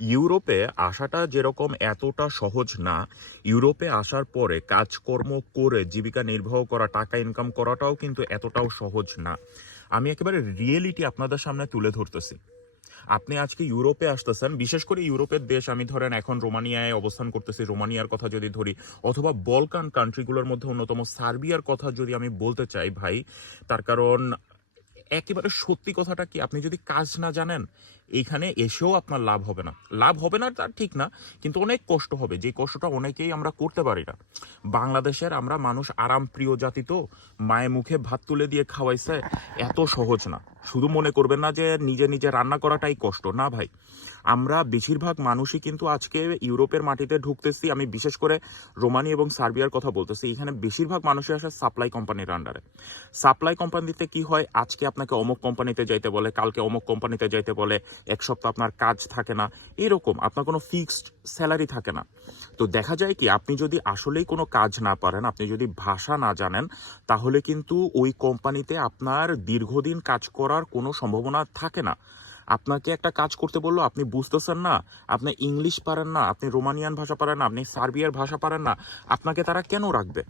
ইউরোপে আসাটা যেরকম এতটা সহজ না, ইউরোপে আসার পরে কাজকর্ম করে জীবিকা নির্বাহ করা, টাকা ইনকাম করাটাও কিন্তু এতটাও সহজ না। আমি একেবারে রিয়েলিটি আপনাদের সামনে তুলে ধরতেছি। আপনি আজকে ইউরোপে আসতেছেন, বিশেষ করে ইউরোপের দেশ, আমি ধরেন এখন রোমানিয়ায় অবস্থান করতেছি, রোমানিয়ার কথা যদি ধরি, অথবা বলকান কান্ট্রিগুলোর মধ্যে অন্যতম, সার্বিয়ার কথা যদি আমি বলতে চাই ভাই, তার কারণ একেবারে সত্যি কথাটা কি, আপনি যদি কাজ না জানেন এইখানে এসেও আপনার লাভ হবে না। লাভ হবে না তার ঠিক না, কিন্তু অনেক কষ্ট হবে। যে কষ্টটা অনেকেই আমরা করতে পারি না। বাংলাদেশের আমরা মানুষ আরাম প্রিয় জাতি তো, মায়ের মুখে ভাত তুলে দিয়ে খাওয়াইছে এত সহজ না। শুধু মনে করবেন না যে নিজে নিজে রান্না করাটাই কষ্ট। না ভাই, আমরা বেশিরভাগ মানুষই কিন্তু আজকে ইউরোপের মাটিতে ঢুকতেছি। আমি বিশেষ করে রোমানি এবং সার্বিয়ার কথা বলতেছি। এখানে বেশিরভাগ মানুষই আসে সাপ্লাই কোম্পানির আন্ডারে সাপ্লাই কোম্পানিতে কি হয়? আজকে আপনাকে অমুক কোম্পানিতে যাইতে বলে, কালকে অমুক কোম্পানিতে যাইতে বলে। এক সপ্তাহ আপনার কাজ থাকে না, এরকম, আপনার কোনো ফিক্সড স্যালারি থাকে না। তো দেখা যায় কি, আপনি যদি আসলেই কোনো কাজ না পারেন, আপনি যদি ভাষা না জানেন, তাহলে কিন্তু ওই কোম্পানিতে আপনার দীর্ঘদিন কাজ করার কোনো সম্ভাবনা থাকে না। আপনাকে একটা কাজ করতে বলল, আপনি বুঝতেছেন না, আপনি ইংলিশ পারেন না, আপনি রোমানিয়ান ভাষা পারেন না, আপনি সার্বিয়ার ভাষা পারেন না, আপনাকে তারা কেন রাখবে?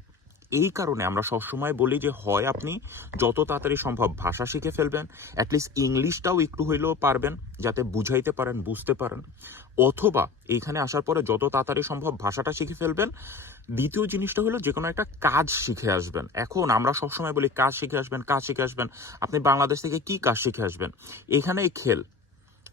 এই কারণে আমরা সবসময় বলি যে, হয় আপনি যত তাড়াতাড়ি সম্ভব ভাষা শিখে ফেলবেন অ্যাটলিস্ট ইংলিশটাও একটু হইলেও পারবেন, যাতে বুঝাইতে পারেন, বুঝতে পারেন। অথবা এইখানে আসার পরে যত তাড়াতাড়ি সম্ভব ভাষাটা শিখে ফেলবেন। দ্বিতীয় জিনিসটা হলো যে, কোনো একটা কাজ শিখে আসবেন। এখন আমরা সবসময় বলি, কাজ শিখে আসবেন, কাজ শিখে আসবেন। আপনি বাংলাদেশ থেকে কি কাজ শিখে আসবেন? এখানেই খেল।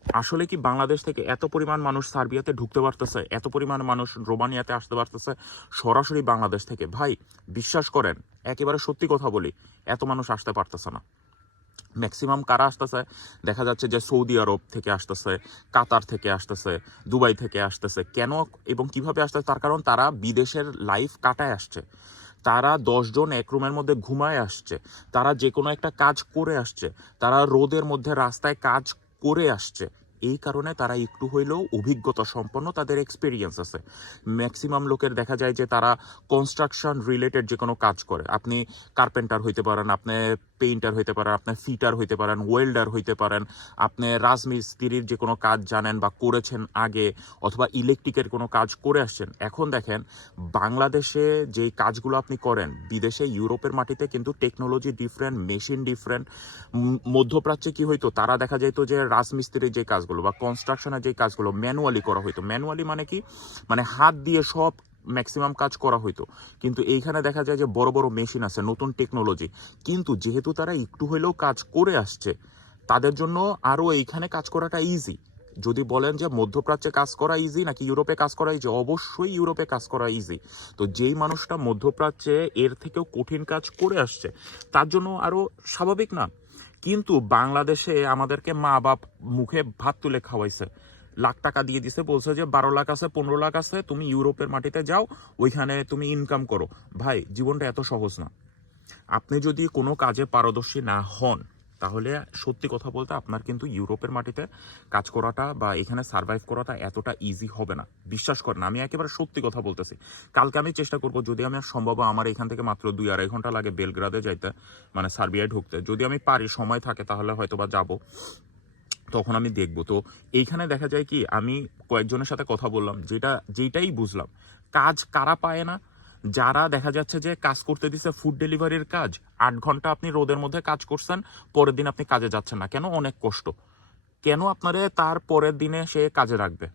আসলে কি বাংলাদেশ থেকে এত পরিমাণ মানুষ সার্বিয়াতে ঢুকতে পারতেছে, এত পরিমাণ মানুষ রোমানিয়াতে আসতে পারতেছে, সরাসরি বাংলাদেশ থেকে? ভাই, বিশ্বাস করেন, একেবারে সত্যি কথা বলি, এত মানুষ আসতে পারতেছে না। ম্যাক্সিমাম কারা আসতেছে? দেখা যাচ্ছে যে সৌদি আরব থেকে আসতেছে, কাতার থেকে আসতেছে, দুবাই থেকে আসতেছে। কেন এবং কীভাবে আসতেছে? তার কারণ তারা বিদেশের লাইফ কাটায় আসছে। তারা দশজন এক রুমের মধ্যে ঘুমায় আসছে। তারা যে কোনো একটা কাজ করে আসছে। তারা রোদের মধ্যে রাস্তায় কাজ করে আসছে। এই কারণে তারা একটু হইলেও অভিজ্ঞতা সম্পন্ন তাদের এক্সপিরিয়েন্স আছে। ম্যাক্সিমাম লোকের দেখা যায় যে তারা কনস্ট্রাকশন রিলেটেড যে কোনো কাজ করে। আপনি কার্পেন্টার হইতে পারেন, আপনি পেইন্টার হইতে পারেন, আপনার ফিটার হইতে পারেন, ওয়েল্ডার হইতে পারেন, আপনি রাজমিস্ত্রির যে কোনো কাজ জানেন বা করেছেন আগে অথবা ইলেকট্রিকের কোনো কাজ করে আসছেন, এখন দেখেন বাংলাদেশে যেই কাজগুলো আপনি করেন, বিদেশে, ইউরোপের মাটিতে কিন্তু টেকনোলজি ডিফারেন্ট মেশিন ডিফারেন্ট মধ্যপ্রাচ্যে কি হইতো, তারা দেখা যেত যে রাজমিস্ত্রির যে কাজগুলো বা কনস্ট্রাকশনের যে কাজগুলো ম্যানুয়ালি করা হইতো ম্যানুয়ালি মানে কি? মানে হাত দিয়ে সব ম্যাক্সিমাম কাজ করা হইতো। কিন্তু এইখানে দেখা যায় যে বড় বড় মেশিন আছে, নতুন টেকনোলজি। কিন্তু যেহেতু তারা একটু হইলেও কাজ করে আসছে, তাদের জন্য আরও এইখানে কাজ করাটা ইজি যদি বলেন যে মধ্যপ্রাচ্যে কাজ করা ইজি নাকি ইউরোপে কাজ করা ইজি অবশ্যই ইউরোপে কাজ করা ইজি তো যেই মানুষটা মধ্যপ্রাচ্যে এর থেকেও কঠিন কাজ করে আসছে, তার জন্য আরও স্বাভাবিক না। কিন্তু বাংলাদেশে আমাদেরকে মা বাপ মুখে ভাত তুলে খাওয়াইছে। লাখ টাকা দিয়ে দিছে, বলছে যে বারো লাখ আছে, পনেরো লাখ আছে, তুমি ইউরোপের মাটিতে যাও, ওইখানে তুমি ইনকাম করো। ভাই, জীবনটা এত সহজ না। আপনি যদি কোনো কাজে পারদর্শী না হন, তাহলে সত্যি কথা বলতে আপনার কিন্তু ইউরোপের মাটিতে কাজ করাটা বা এখানে সার্ভাইভ করাটা এতটা ইজি হবে না। বিশ্বাস করেন, আমি একেবারে সত্যি কথা বলতেছি। কালকে আমি চেষ্টা করব, যদি আমি সম্ভব আমার এখান থেকে মাত্র দুই আড়াই ঘণ্টা লাগে বেলগ্রাদে যাইতে মানে সার্বিয়ায় ঢুকতে। যদি আমি পারি, সময় থাকে, তাহলে হয়তো বা যাব। তখন আমি দেখব। তো এইখানে দেখা যায় কি, আমি কয়েকজনের সাথে কথা বললাম, যেটা যেটাই বুঝলাম। কাজ কারা পায় না? যারা দেখা যাচ্ছে যে কাজ করতে দিছে ফুড ডেলিভারির কাজ, আট ঘণ্টা আপনি রোদের মধ্যে কাজ করছেন, পরের দিন আপনি কাজে যাচ্ছেন না। কেন? অনেক কষ্ট। কেন আপনারে তার পরের দিনে সে কাজে রাখবে?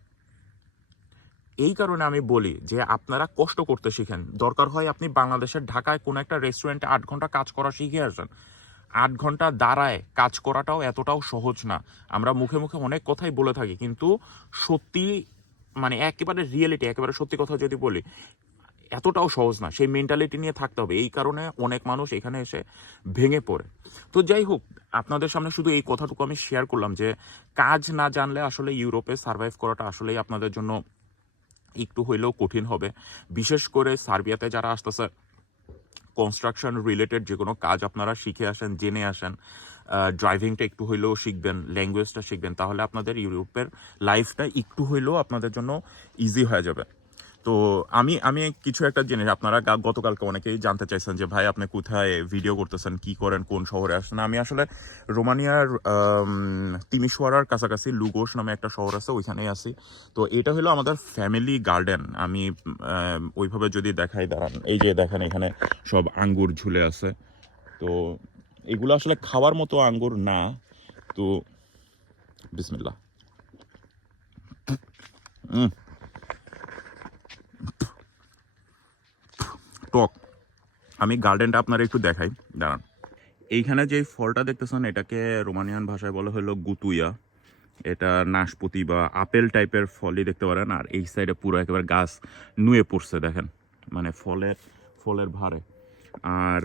এই কারণে আমি বলি যে আপনারা কষ্ট করতে শিখেন। দরকার হয় আপনি বাংলাদেশের ঢাকায় কোনো একটা রেস্টুরেন্টে আট ঘণ্টা কাজ করা শিখে আসেন। আট ঘণ্টা দাঁড়ায় কাজ করাটাও এতটাও সহজ না। আমরা মুখে মুখে অনেক কথাই বলে থাকি, কিন্তু সত্যি মানে একেবারে রিয়েলিটি একেবারে সত্যি কথা যদি বলি, এতটাও সহজ না। সেই মেন্টালিটি নিয়ে থাকতে হবে। এই কারণে অনেক মানুষ এখানে এসে ভেঙে পড়ে। তো যাই হোক, আপনাদের সামনে শুধু এই কথাটুকু আমি শেয়ার করলাম যে, কাজ না জানলে আসলে ইউরোপে সার্ভাইভ করাটা আসলেই আপনাদের জন্য একটু হইলেও কঠিন হবে। বিশেষ করে সার্বিয়াতে যারা আসতেছে কনস্ট্রাকশন রিলেটেড যে কোনো কাজ আপনারা শিখে আসেন, জেনে আসেন ড্রাইভিংটা একটু হইলেও শিখবেন ল্যাঙ্গুয়েজটা শিখবেন, তাহলে আপনাদের ইউরোপের লাইফটা একটু হইলেও আপনাদের জন্য ইজি হয়ে যাবে। তো আমি আমি কিছু একটা জিনিস, আপনারা গতকালকে অনেকেই জানতে চাইছেন যে, ভাই, আপনি কোথায় ভিডিও করতেছেন? কি করেন? কোন শহরে আসছেন? আমি আসলে রোমানিয়ার তিমিশোয়ারার কাছাকাছি লুগোস নামে একটা শহর আছে, ওইখানেই আছি। তো এটা হলো আমাদের ফ্যামিলি গার্ডেন আমি ওইভাবে যদি দেখাই, দাঁড়ান। এই যে দেখেন, এখানে সব আঙ্গুর ঝুলে আছে। তো এগুলো আসলে খাওয়ার মতো আঙ্গুর না। তো বিসমিল্লা হুম টক। আমি গার্ডেনটা আপনার একটু দেখাই, দাঁড়ান। এইখানে যে ফলটা দেখতেছেন, এটাকে রোমানিয়ান ভাষায় বলা হলো গুতুইয়া। এটা নাশপতি বা আপেল টাইপের ফলই দেখতে পারেন, আর এই সাইডে পুরো একেবারে গাছ নুয়ে পড়ছে, দেখেন। মানে ফলের ফলের ভারে আর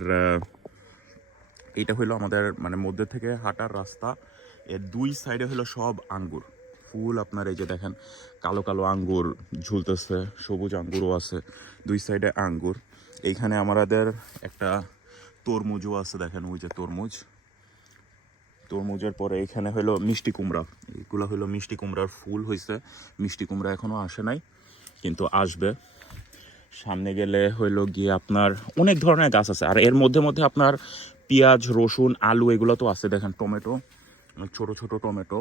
এটা হলো আমাদের মানে মধ্যে থেকে হাঁটার রাস্তা। এর দুই সাইডে হলো সব আঙ্গুর। ফুল আপনার এই যে দেখেন, কালো কালো আঙ্গুর ঝুলতেছে, সবুজ আঙ্গুরও আছে, দুই সাইডে আঙ্গুর। এইখানে আমাদের একটা তরমুজও আছে দেখেন, ওই যে তরমুজ। তরমুজের পরে এখানে হলো মিষ্টি কুমড়া। এইগুলো হলো মিষ্টি কুমড়ার ফুল হয়েছে মিষ্টি কুমড়া এখনও আসে নাই, কিন্তু আসবে। সামনে গেলে হইল গিয়ে আপনার অনেক ধরনের গাছ আছে। আর এর মধ্যে মধ্যে আপনার পেঁয়াজ, রসুন, আলু এগুলো তো আছে দেখেন, টমেটো, ছোট ছোট টমেটো।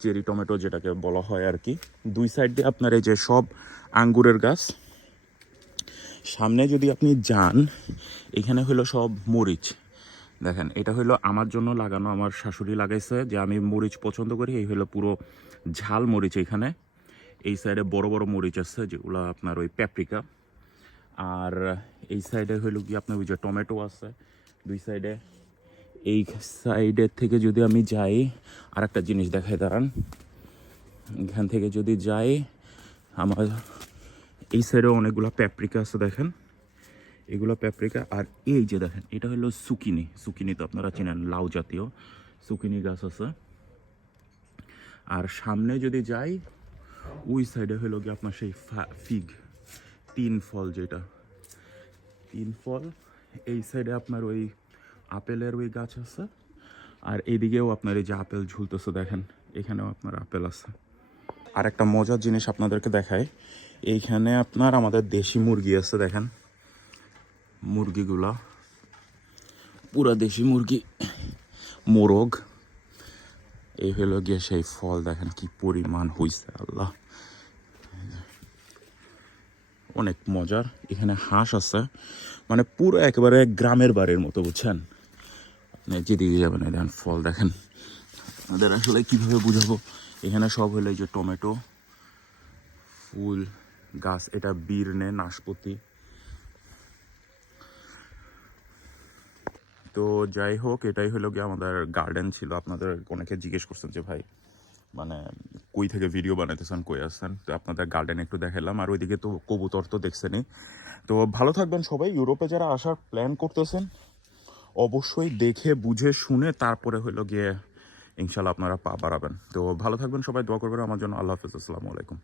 চেরি টমেটো যেটাকে বলা হয় আর কি। দুই সাইড দিয়ে আপনার এই যে সব আঙ্গুরের গাছ। সামনে যদি আপনি যান, এখানে হলো সব মরিচ। দেখেন, এটা হলো আমার জন্য লাগানো, আমার শাশুড়ি লাগাইছে যে আমি মরিচ পছন্দ করি। এই হলো পুরো ঝাল মরিচ এখানে। এই সাইডে বড় বড় মরিচ আছে, যেগুলো আপনার ওই প্যাপ্রিকা। আর এই সাইডে হইল কি, আপনার ওই যে টমেটো আছে। দুই সাইডে এই সাইডের থেকে যদি আমি যাই আর একটা জিনিস দেখাই, দাঁড়ান। এখান থেকে যদি যাই, আমার এই সাইডে অনেকগুলো প্যাপ্রিকা আছে, দেখেন। এগুলো প্যাপ্রিকা আর এই যে দেখেন, এটা হলো সুকিনি সুকিনি তো আপনারা চেনেন, লাউ জাতীয় সুকিনি গাছ আছে। আর সামনে যদি যাই, ওই সাইডে হলো কি আপনার সেই ফিগ তিন ফল যেটা। তিন ফল, এই সাইডে আপনার ওই আপেলের ওই গাছ আছে। আর এইদিকেও আপনার এই যে আপেল ঝুলতেছে দেখেন, এখানেও আপনার আপেল আছে। আর একটা মজার জিনিস আপনাদেরকে দেখায় এইখানে আপনার আমাদের দেশি মুরগি আছে দেখেন। মুরগিগুলা, পুরা দেশি মুরগি, মোরগ। এই হলো গিয়ে সেই ফল, দেখেন কি পরিমাণ হইছে, আল্লাহ। অনেক মজার, এখানে হাঁস আছে। মানে পুরো একেবারে গ্রামের বাড়ির মতো, বুঝছেন? যেদিকে যাবেন দেখেন, ফল দেখেন। আমাদের আসলে কীভাবে বুঝাবো? এখানে সব হলো যে টমেটো, ফুল, গাছ, এটা বীরনে, নাশপতি। তো যাই হোক, এটাই হলো গিয়ে আমাদের গার্ডেন ছিল। আপনাদের অনেকে জিজ্ঞেস করছেন যে, ভাই মানে কই থেকে ভিডিও বানাইতেছেন, কই আসছেন? তো আপনাদের গার্ডেন একটু দেখালাম আর ওইদিকে তো কবুতর তো দেখছেনই। তো ভালো থাকবেন সবাই। ইউরোপে যারা আসার প্ল্যান করতেছেন অবশ্যই দেখে, বুঝে, শুনে তারপরে হলো গিয়ে ইনশাল্লাহ আপনারা পা বাড়াবেন। তো ভালো থাকবেন সবাই, দোয়া করবেন। আমার জন্য আল্লাহ হাফিজ। আসসালামু আলাইকুম।